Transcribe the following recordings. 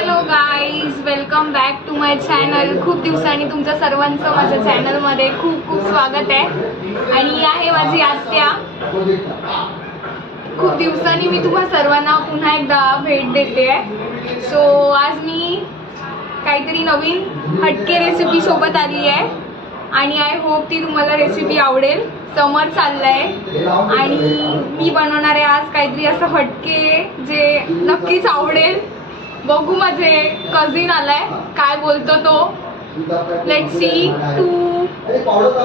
Hello guys, welcome back to my channel. खूप दिवसांनी तुमच्या सर्वांचं माझ्या चॅनलमध्ये खूप खूप स्वागत आहे. आणि ही आहे माझी आत्या. खूप दिवसांनी मी तुम्हा सर्वांना पुन्हा एकदा भेट देते आहे. सो आज मी काहीतरी नवीन हटके रेसिपी सोबत आली आहे आणि आय होप ती तुम्हाला रेसिपी आवडेल. समर चाललंय आणि मी बनवणार आहे आज काहीतरी असं हटके जे नक्कीच आवडेल. बघू माझे कझिन आलाय काय बोलतो तो. Let's see to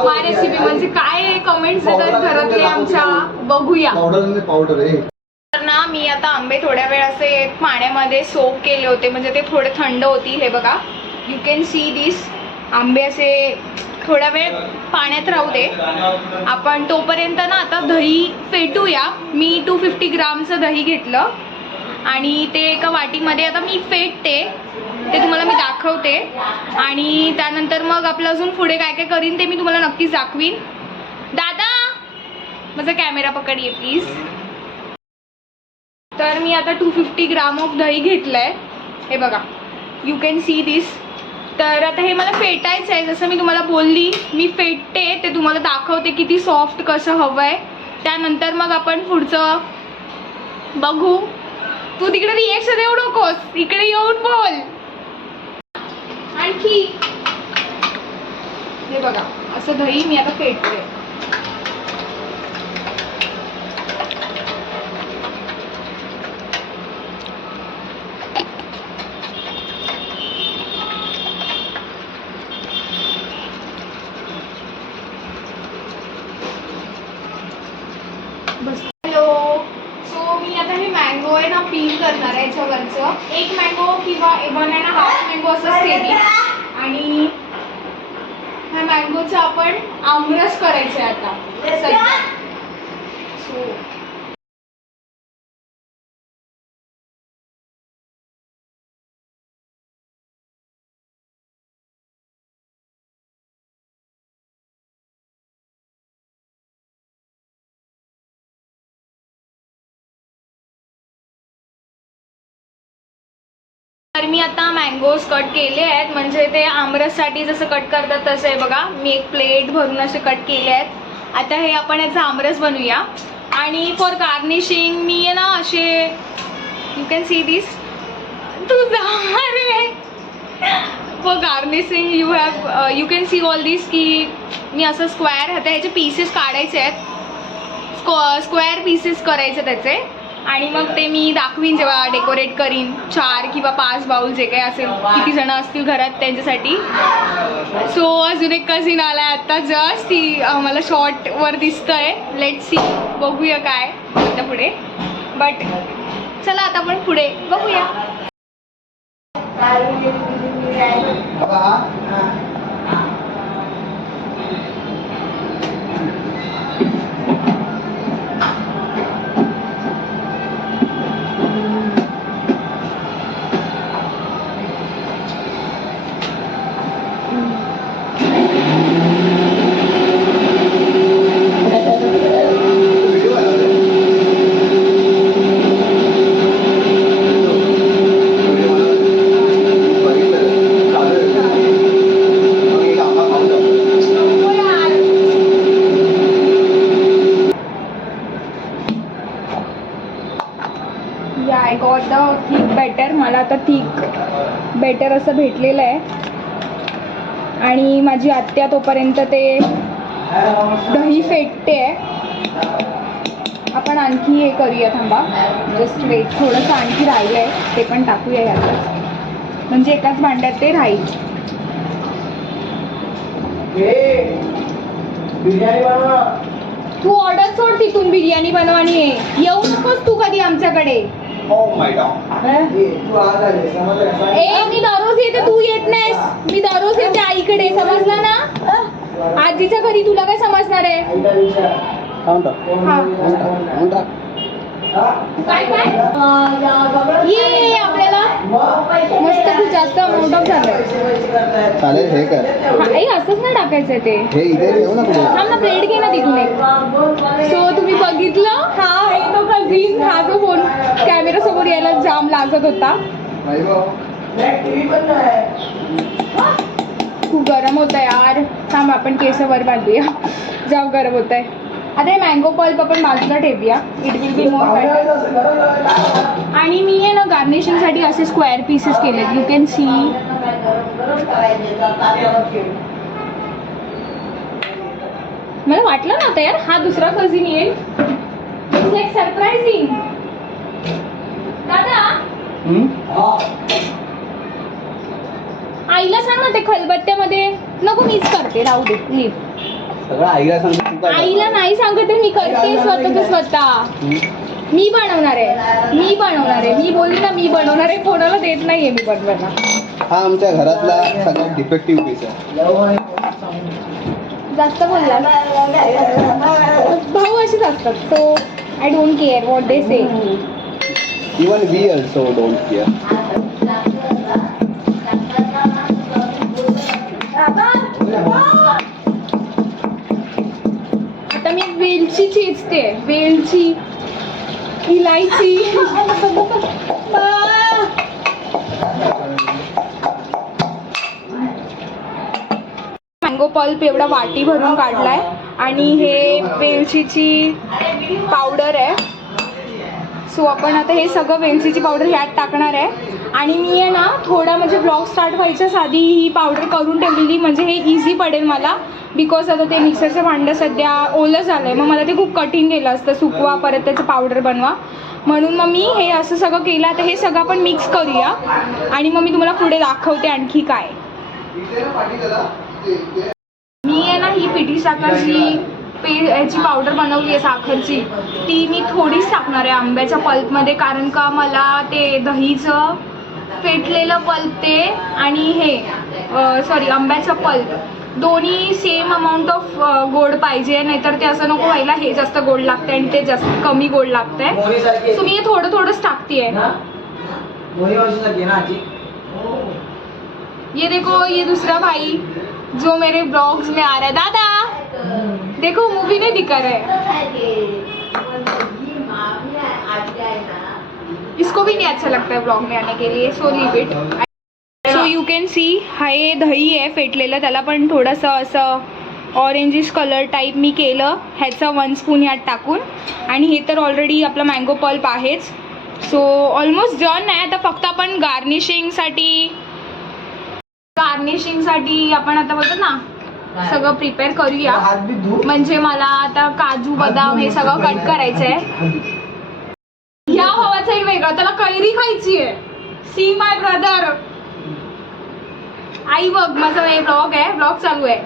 my recipe. म्हणजे काय कमेंट्स देतात घरातले आमच्या, बघूया. तर ना मी आता आंबे थोड्या वेळ असे पाण्यामध्ये सोक केले होते, म्हणजे ते थोडे थंड होतील. हे बघा, यू कॅन सी दिस. आंबे असे थोडा वेळ पाण्यात राहू दे आपण. तोपर्यंत ना आता दही फेटूया. मी 250 ग्रामचं दही घेतलं आणि ते एका वाटीमध्ये आता मी फेटते, ते तुम्हाला मी दाखवते. आणि त्यानंतर मग आपलं अजून पुढे काय काय करीन ते मी तुम्हाला नक्कीच दाखवीन. दादा माझा कॅमेरा पकडीये प्लीज. तर मी आता 250 ग्राम ऑफ दही घेतलं आहे. हे बघा, यू कॅन सी दिस. तर आता हे मला फेटायचं आहे. जसं मी तुम्हाला बोलली, मी फेटते, ते तुम्हाला दाखवते किती सॉफ्ट कसं हवं आहे. त्यानंतर मग आपण पुढचं बघू. तू तिकडे रिएक्शन देऊ नकोस, इकडे येऊन बोल. आणखी हे बघा, असं दही मी आता फेटते. सो मी आता हे मँगो आहे ना पील करणार आहे याच्यावरचं. एक मँगो किंवा 1.5 मँगो असं सेमी. आणि ह्या मँगोचं आपण आमरस करायचं आहे आता सध्या. सो तर मी आता मँगोज कट केले आहेत, म्हणजे ते आमरससाठी जसं कट करतात तसं आहे बघा. मी एक प्लेट भरून असे कट केले आहेत. आता हे आपण याचा आमरस बनवूया. आणि फॉर गार्निशिंग मी ना असे, यू कॅन सी दिस. तू जा रे. For garnishing you can see all this की मी असं स्क्वेअर, आता ह्याचे पीसेस काढायचे आहेत, स्क्वेअर पीसेस करायचे त्याचे. आणि मग ते मी दाखवीन जेव्हा डेकोरेट करीन. 4 किंवा 5 बाउल जे काही असेल, किती जण असतील घरात त्यांच्यासाठी. सो अजून एक कझिन आला आहे आत्ता जस्ट. ती मला शॉर्टवर दिसतंय. लेट सी, बघूया काय आता पुढे. बट चला आता आपण पुढे बघूया. I got the thick batter. मला आता थिक बॅटर असं भेटलेलं आहे. आणि माझी आत्या तोपर्यंत ते दही फेटते आहे. आपण आणखी हे करूया, थांबा जस्ट वेट. थोडंसं आणखी राहिलं आहे, ते पण टाकूया यातच, म्हणजे एकाच भांड्यात ते राहील. तू ऑर्डर सोड तिथून, बिर्याणी बनव आणि येऊ नकोस तू कधी आमच्याकडे. मी दररोज येते, तू येत नाहीस. मी दररोज येते आईकडे, समजलं ना. आजीच्या घरी तुला काय समजणार आहे. काय काय ये आपल्याला मस्त खूप जास्त अमाऊंट ऑफ झालंय. चालेल, हे कर. असंच नाही टाकायचं ते. हे इथे ठेव ना पुढे. थांब ना, प्लेट घे ना तिथून एक. सो तुम्ही बघितलं, हा हे तो कझिन, हा जो फोन कॅमेरा समोर यायला जाम लाजत होता. खूप गरम होतं यार. थांब आपण केस वर बांधूया. जाऊ गरम होत आहे. आता हे मँगो पल्प आपण बाजूला ठेवूया. It will be more better. आणि मी आहे ना गार्निशिंगसाठी असे स्क्वेअर पीसेस केलेत. You can C. मला वाटलं नव्हतं यार हा दुसरा कझिन येईल. It's like surprising. दादा आईला सांग ना ते खलबत्त्यामध्ये. नको मीच करते, राहू दे, लीव. सगळं आईला सांगतो. आईला नाही सांगते, मी करते स्वतः. मी बनवणार आहे. मी बोलली ना मी बनवणार आहे. कोणाला देत नाहीये मी बनवायला. हा आमच्या घरातला सगळ्यात डिफेक्टिव्ह पीस आहे. जास्त बोलला भाऊ असेच असतात. So I don't care what they say. Even we also don't care. आता मी वेलची चेचते. वेलची, इलायची. मँगो पल्प एवढा वाटी भरून काढलाय आणि हे वेलचीची पावडर आहे. सो आपण आता हे सगळं वेलचीची पावडर ह्यात टाकणार आहे. आणि मी आहे ना थोडा म्हणजे ब्लॉग स्टार्ट व्हायच्या आधी ही पावडर करून ठेवलेली, म्हणजे हे इझी पडेल मला. बिकॉज आता ते मिक्सरचं भांडं सध्या ओलं झालं आहे. मग मला ते खूप कठीण गेलं असतं सुकवा, परत त्याचं पावडर बनवा. म्हणून मग मी हे असं सगळं केलं. आता हे सगळं आपण मिक्स करूया आणि मग मी तुम्हाला पुढे दाखवते आणखी काय. मी आहे ना ही पिठी साखरची याची पावडर बनवली आहे साखरची. ती मी थोडीच टाकणार आहे आंब्याच्या पल्पमध्ये, कारण का मला ते दहीचं फेटलेलं पल्प ते आणि हे आंब्याचं पल्प दोन्ही सेम अमाऊंट ऑफ गोड पाहिजे. नाहीतर ते असं नको व्हायला हे जास्त गोड लागते आणि ते जास्त कमी गोड लागतंय. सो मी हे थोडंच टाकते. ये देखो, ये दूसरा भाई जो मेरे ब्लॉग्स में आ रहा है. दादा देखो मूवी नहीं दिखा रहा है. इसको भी नहीं अच्छा लगता है ब्लॉग में आने के लिए. So leave it. So you can C हे दही आहे फेटलेलं. त्याला पण थोडंसं असं ऑरेंजिश कलर टाईप मी केलं ह्याचं 1 स्पून ह्यात टाकून. आणि हे तर ऑलरेडी आपला मँगो पल्प आहेच. सो ऑलमोस्ट डन आहे. आता फक्त आपण गार्निशिंगसाठी आपण आता बोलतो ना सगळं प्रिपेअर करूया. म्हणजे मला आता काजू बदाम हे सगळं कट करायचं आहे. ह्या भावाचा एक वेगळा, त्याला कैरी खायची आहे. See my brother. आई बघ माझा ब्लॉग आहे, ब्लॉग चालू आहे.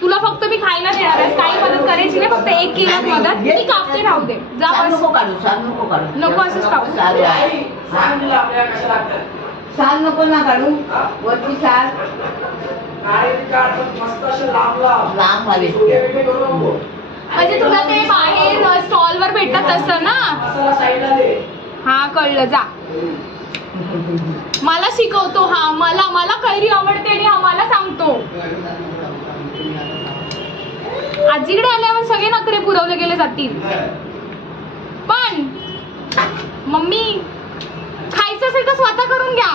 तुला फक्त मी खायला देणार आहे. काही मदत करायची नाही, फक्त एक किलो मदत. मी कापते, राहू दे. जा बस. नको असंच कापू. साल नको ना काढू. वरती साल लांब आले. म्हणजे तुला ते बाहेर स्टॉलवर भेटतात तसं ना. हा कळलं. जा. मला शिकवतो. हा मला कैरी आवडते आणि हा मला सांगतो. आजीकडे आल्यावर सगळे नखरे पुरवले गेले जातील. पण मम्मी खायचं असेल तर स्वतः करून घ्या.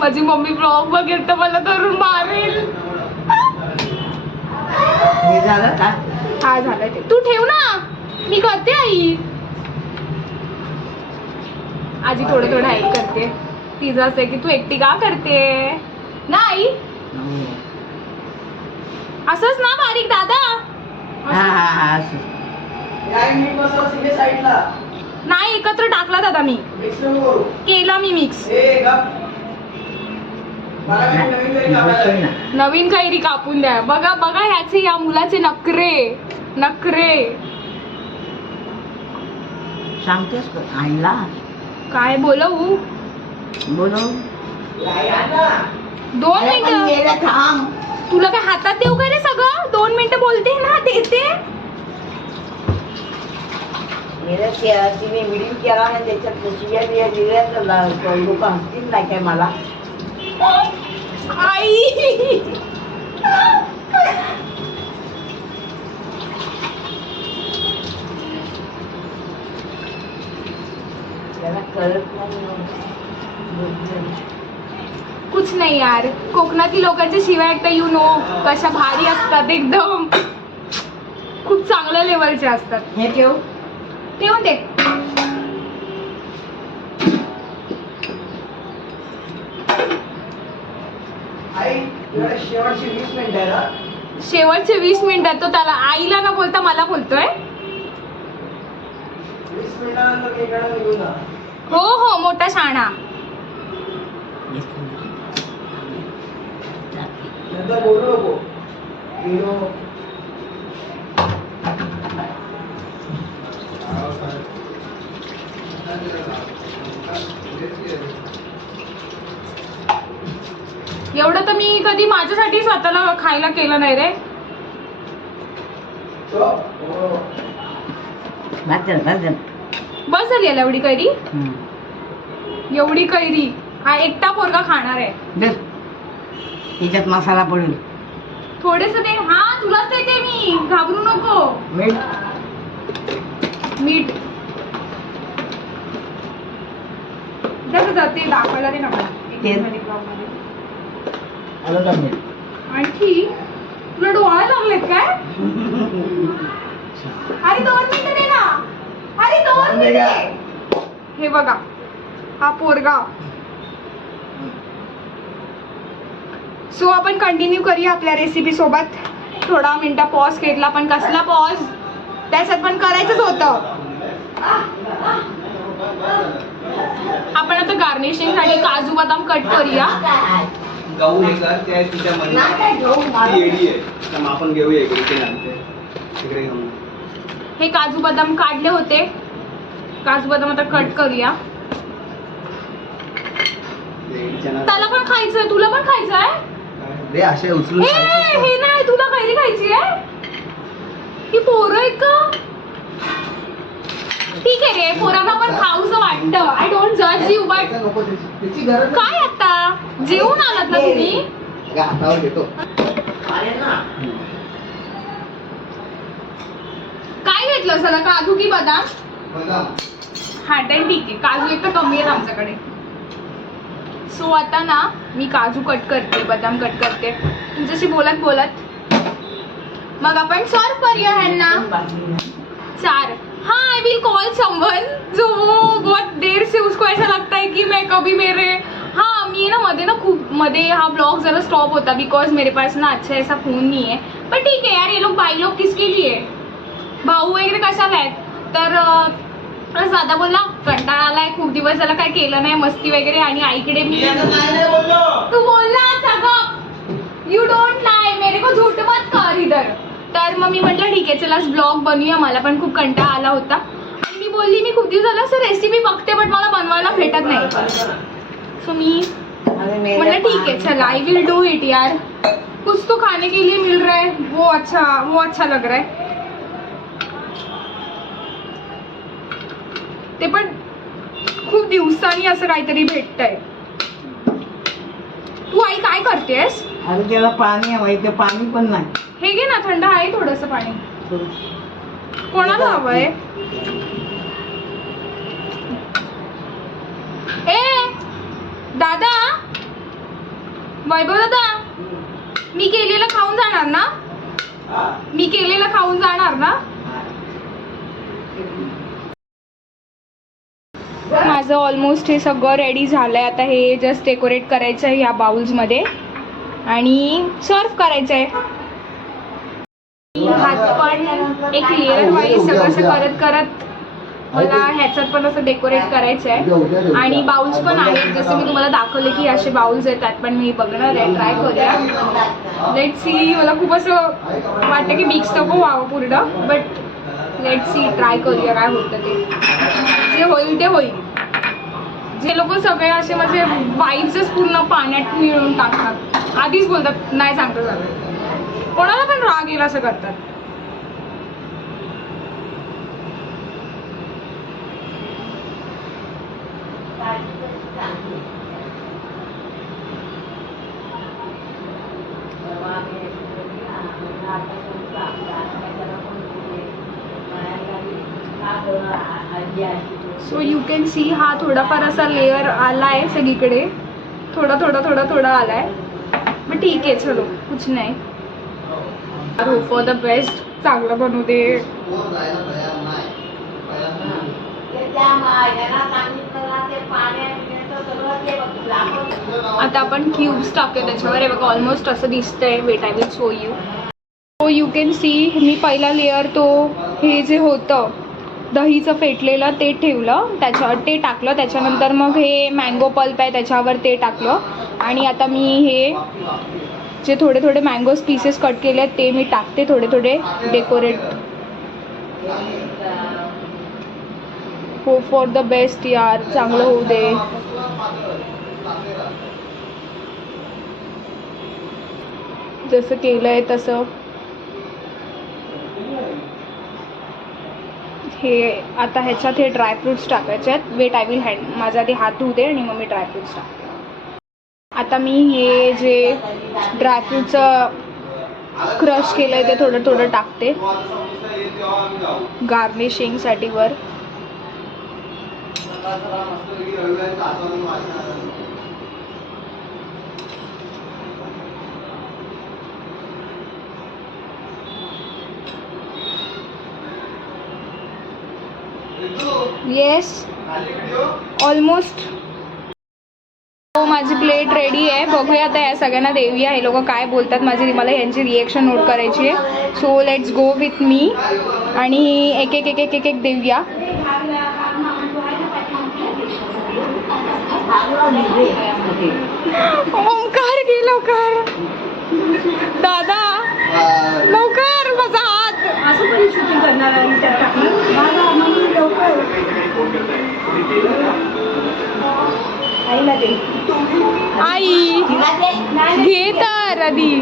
माझी मम्मी ब्लॉग बघेल तर मला धरून मारेल. हे झालं का? हा झालं ते. तू ठेव ना, मी करते. आजी थोडं हेल्प करते. तिचं असं आहे की तू एकटी का करते. नाही असंच ना बारीक दादा. नाही एकत्र टाकला दादा. मी केला मिक्स. नवीन कैरी कापून द्या. बघा ह्याचे या मुलाचे नखरे. सांगतेस आईला काय बोलवू. 2 मिनिटं. थांब. तुला काय हातात देऊ का रे सगळं. 2 मिनिटं बोलते ना. देते. तिने व्हिडिओ केला ना त्याच्यात शिव्या बिया दिल्या तर लोक हसतील नाही काय मला. आई त्याला कळत नाही. कुछ नाही यार, कोकणातील लोकांच्या शिवाय ऐकता यू नो कशा भारी असतात, एकदम खूप चांगल्या लेवलचे असतात. हे ठेव. ठेवून दे. शेवटचे 20 मिनिटात तो त्याला आईला न बोलता मला बोलतोय. हो हो, मोठा शाणा. एवढं तर मी कधी माझ्यासाठी स्वतःला खायला केलं नाही रे. बस झाली याला एवढी कैरी. एवढी कैरी हा एकटा पोरगा खाणार आहे. त्याच्यात मसाला पडेल. थोडेस दे. हा तुलाच देते मी, घाबरू नको. मीठ ते दाखवायला दे ना मला. आणखी तुला डोळा लागलेत काय? अरे 2 मिनिटं दे ना. अरे 2 मिनिटं. हे बघा हा पोरगा. सो आपण कंटिन्यू करूया आपल्या रेसिपी सोबत. थोडा मिनिटं पॉज घेतला, पण कसला पॉज, त्याच्यात पण करायचंच होतं. आपण आता गार्निशिंग साठी काजू बदाम कट करूया. गहू हे कर, त्या तुझ्या ती येडी आहे, तर मग आपण घेऊया इकडे ते नंतर तिकडे घेऊन. हे काजू बदाम काढले होते. काजू बदाम आता कट करूया. त्याला पण खायचंय, तुला पण खायचंय रे. असे उचलून हे नाही, तुला कैरी खायची आहे. ही पोरं आहेत का? ठीक आहे रे, पोरांना पण खाऊचं वाटतं. आय डोंट जज यू, बट काय आता जेवून आलात ना तुम्ही. हातावर घेतो. काय घेतलं सगळं, काजू की बदाम? हा तर ठीक आहे, काजू एक तर कमी आहेत आमच्याकडे. सो आता ना मी काजू कट करते, बदाम कट करते तुमच्याशी बोलत बोलत. मग आपण सर्व करूया ह्यांना. 4. हाँ, आई विल कॉल समवन जो वो बहुत देर से उसको ऐसा लगता है कि मैं कभी मेरे. हाँ, मी ना मध्ये हा ब्लॉग जरा स्टॉप होता बिकॉज मेरे पास ना अच्छा ऐसा फ़ोन नहीं है. पर ठीक है यार, ये लोग भाई लोग किसके लिए, भाऊ वगैरे कशाला आहेत. तर दादा बोलला कंटाळा आलाय, खूप दिवस झाला काय केलं नाही मस्ती वगैरे. आणि आईकडे मी तू बोलला सगळं. यू डोंट लाय, मेरे को झूठ मत कर इधर. तर मग मी म्हटलं ठीक आहे चला ब्लॉग बनवूया, मला पण खूप कंटाळा आला होता. आणि मी बोलली मी खूप दिवस झाला असं रेसिपी बघते बट मला बनवायला भेटत नाही. सो मी म्हटलं ठीक है चला आई विल डू इट यार, कुछ तो खाने के लिए मिल रहा है, वो अच्छा लग रहा है. ते पण खूप दिवसांनी असं काहीतरी भेटतंय. तू आई काय करतेस? अरे त्याला पाणी हवंय, ते पाणी पण नाही. हे घे ना, थंड आहे थोडंसं पाणी. कोणाला हवंय? ए दादा, वैभव दादा, मी केलेलं खाऊन जाणार ना? मी केलेलं खाऊन जाणार ना? माझं ऑलमोस्ट हे सगळं रेडी झालंय. आता हे जस्ट डेकोरेट करायचं आहे ह्या बाउल्समध्ये आणि सर्व करायचं आहे. हात पण एक लेअर वाईज सगळं असं करत करत मला ह्याच्यात पण असं डेकोरेट करायचं आहे. आणि बाउल्स पण आहेत, जसं मी तुम्हाला दाखवले की असे बाउल्स आहेत, त्यात पण मी बघणार आहे, ट्राय करूया. Let see. मला खूप असं वाटतं की मिक्स नको व्हावं पूर्ण, बट लेट सी, ट्राय करूया काय होतं ते. जे होईल ते होईल. जे लोक सगळे असे माझे वाईब्सच पूर्ण पाण्यात मिळवून टाकतात, आधीच बोलतात नाही चांगलं झालं. कोणाला पण राग येईल असं करतात. सो यू कॅन सी हा थोडाफार असा लेअर आला आहे सगळीकडे, थोडा आला आहे, बट ठीक आहे, चलो कुछ नाही. होप फॉर द बेस्ट, चांगलं बनवू दे. आता आपण क्यूब्स टाकतो त्याच्यावर. हे बघा ऑलमोस्ट असं दिसतंय. Wait I will show you. So you can see मी पहिला लेअर तो हे जे होतं दहीचं फेटलेलं ते ठेवलं, त्याच्यावर ते टाकलं. त्याच्यानंतर मग हे मँगो पल्प आहे त्याच्यावर ते टाकलं. आणि आता मी हे जे थोडे मँगोज पीसेस कट केले आहेत ते मी टाकते थोडे decorate. Hope for the best यार, चांगलं होऊ दे. जसं केलं आहे तसं. हे आता ह्याच्यात हे ड्रायफ्रूट्स टाकायचे आहेत. वेट आय विल माझा ते हात धुऊ दे आणि मग मी ड्रायफ्रूट्स टाकते. आता मी हे जे ड्रायफ्रूटचं क्रश केलं आहे ते थोडं टाकते गार्निशिंगसाठी वर. Yes, almost. हो, माझी प्लेट रेडी आहे. बघूया आता या सगळ्यांना देऊया. हे लोक काय बोलतात मला यांची रिएक्शन नोट करायची आहे. So let's go with me आणि एक एक देऊया. ओंकार घे लवकर, दादा लवकर, माझा हात. असं पण शूटिंग करणार आणि त्यात टाकणार लवकर. आईला दे. आई घे तर आधी.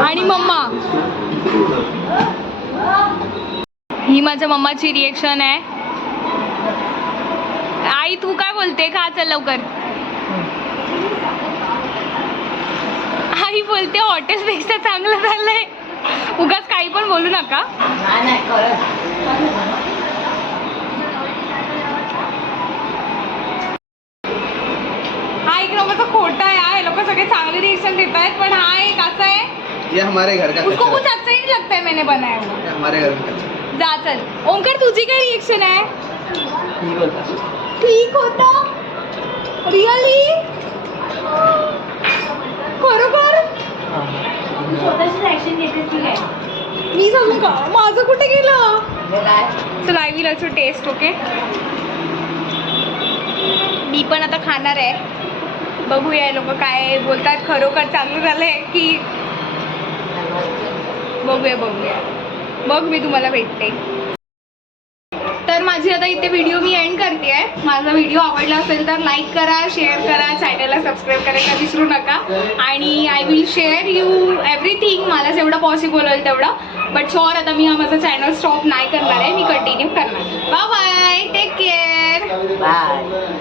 आणि मम्मा, ही माझ्या मम्माची रिएक्शन आहे. आई तू काय बोलते? खा चल लवकर. आई बोलते हॉटेलपेक्षा चांगलं झालंय. उगाच काही पण बोलू नका. नाही खरंच. हा एक नंबरचा खोटा आहे. हे लोक सगळे चांगले रिएक्शन देत आहेत, पण हा एक असा आहे ये हमारे घर का उसको कचरा कुछ अच्छा ही नहीं लगता है मैंने बनाया हुआ. है. हमारे घर का कचरा. जा चल. ओंकार तुझी काय रिएक्शन आहे? ठीक होता. ठीक होता. रिअली? खरोखर? स्वतःची ऍक्शन घेतेस की काय? मी सांगू का माझं कुठे गेलं? काय चल I will also test. Okay, मी पण आता खाणार आहे. बघूया लोक काय बोलतात, खरोखर चांगलं झालंय की बघूया. मग मी तुम्हाला भेटते. तर माझी आता इथे व्हिडिओ मी एंड करते आहे. माझा व्हिडिओ आवडला असेल तर लाईक करा, शेअर करा, चॅनलला सबस्क्राईब करायला विसरू नका. आणि I will share you everything, मला जेवढं पॉसिबल होईल तेवढं. बट शॉर आता मी हा माझा चॅनल स्टॉप नाही करणार आहे, मी कंटिन्यू करणार. Bye bye, take care. Bye.